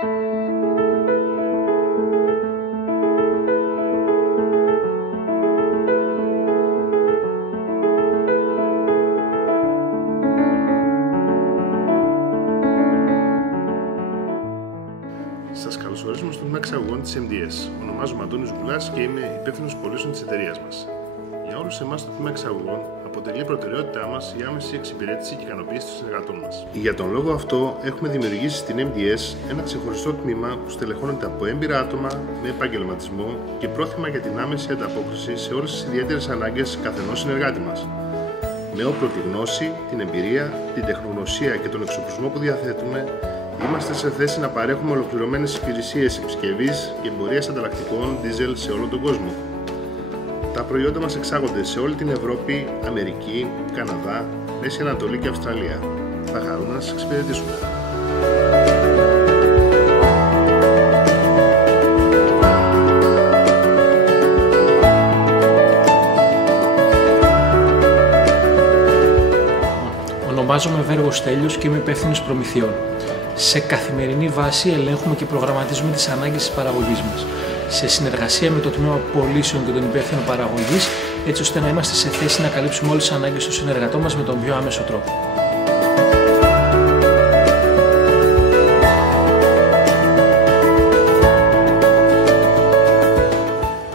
Σας καλωσορίζουμε στο τμήμα εξαγωγών της MDS. Ονομάζομαι Αντώνης Γουλάς και είμαι υπεύθυνος πωλήσεων της εταιρείας μας. Για όλους εμάς, το τμήμα εξαγωγών αποτελεί προτεραιότητά μας η άμεση εξυπηρέτηση και ικανοποίηση των συνεργατών μας. Για τον λόγο αυτό, έχουμε δημιουργήσει στην MDS ένα ξεχωριστό τμήμα που στελεχώνεται από έμπειρα άτομα με επαγγελματισμό και πρόθυμα για την άμεση ανταπόκριση σε όλες τις ιδιαίτερες ανάγκες καθενός συνεργάτη μας. Με όπλο τη γνώση, την εμπειρία, την τεχνογνωσία και τον εξοπλισμό που διαθέτουμε, είμαστε σε θέση να παρέχουμε ολοκληρωμένες υπηρεσίες επισκευής και εμπορίας ανταλλακτικών diesel σε όλο τον κόσμο. Τα προϊόντα μας εξάγονται σε όλη την Ευρώπη, Αμερική, Καναδά, Μέση Ανατολή και Αυστραλία. Θα χαρούμε να σας εξυπηρετήσουμε. Ονομάζομαι Βέργος Στέλιος και είμαι υπεύθυνος προμηθειών. Σε καθημερινή βάση ελέγχουμε και προγραμματίζουμε τις ανάγκες της παραγωγής μας, σε συνεργασία με το τμήμα πωλήσεων και τον υπεύθυνο παραγωγής, έτσι ώστε να είμαστε σε θέση να καλύψουμε όλες τις ανάγκες των συνεργατών μας με τον πιο άμεσο τρόπο.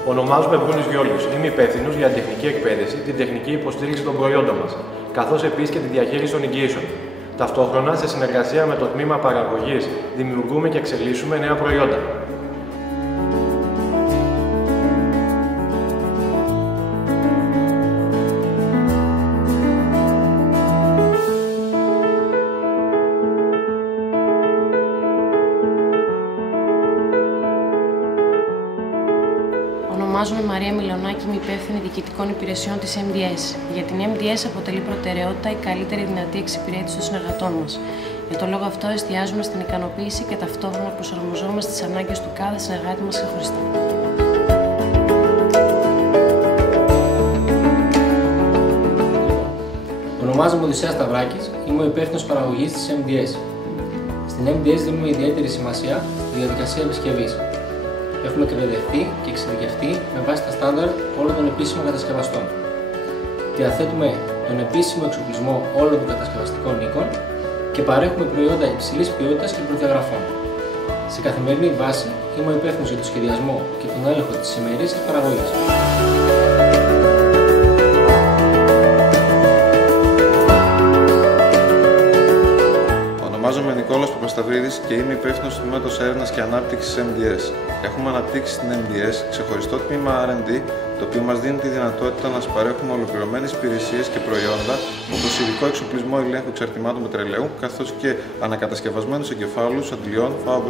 Ονομάζομαι Βρούνης Γιώργος. Είμαι υπεύθυνος για την τεχνική εκπαίδευση, την τεχνική υποστήριξη των προϊόντων μας, καθώς επίσης και τη διαχείριση των εγγύσεων. Ταυτόχρονα, σε συνεργασία με το τμήμα παραγωγής, δημιουργούμε και εξελίσσουμε νέα προϊόντα. Ονομάζομαι Μαρία Μιλονάκη, είμαι υπεύθυνη διοικητικών υπηρεσιών της MDS. Για την MDS αποτελεί προτεραιότητα η καλύτερη δυνατή εξυπηρέτηση των συνεργατών μας. Για τον λόγο αυτό, εστιάζουμε στην ικανοποίηση και ταυτόχρονα προσαρμοζόμαστε στις ανάγκες του κάθε συνεργάτη μας ξεχωριστά. Ονομάζομαι Οδυσσέας Σταυράκης, είμαι ο υπεύθυνος παραγωγής της MDS. Στην MDS δίνουμε ιδιαίτερη σημασία στη διαδικασία επισκευής. Έχουμε εκπαιδευτεί και εξειδικευτεί με βάση τα στάνταρ όλων των επίσημων κατασκευαστών. Διαθέτουμε τον επίσημο εξοπλισμό όλων των κατασκευαστικών οίκων και παρέχουμε προϊόντα υψηλής ποιότητας και προδιαγραφών. Σε καθημερινή βάση είμαι ο υπεύθυνος για το σχεδιασμό και τον έλεγχο της ημερήσιας παραγωγής. Ονομάζομαι Νικόλαος Παπασταυρίδης και είμαι υπεύθυνος του τμήματος έρευνας και ανάπτυξης MDS. Έχουμε αναπτύξει στην MDS ξεχωριστό τμήμα R&D, το οποίο μας δίνει τη δυνατότητα να σας παρέχουμε ολοκληρωμένες υπηρεσίες και προϊόντα, όπως ειδικό εξοπλισμό ελέγχου εξαρτημάτων πετρελαίου, καθώς και ανακατασκευασμένους εγκεφάλους αντλειών ΦΑΟΒ.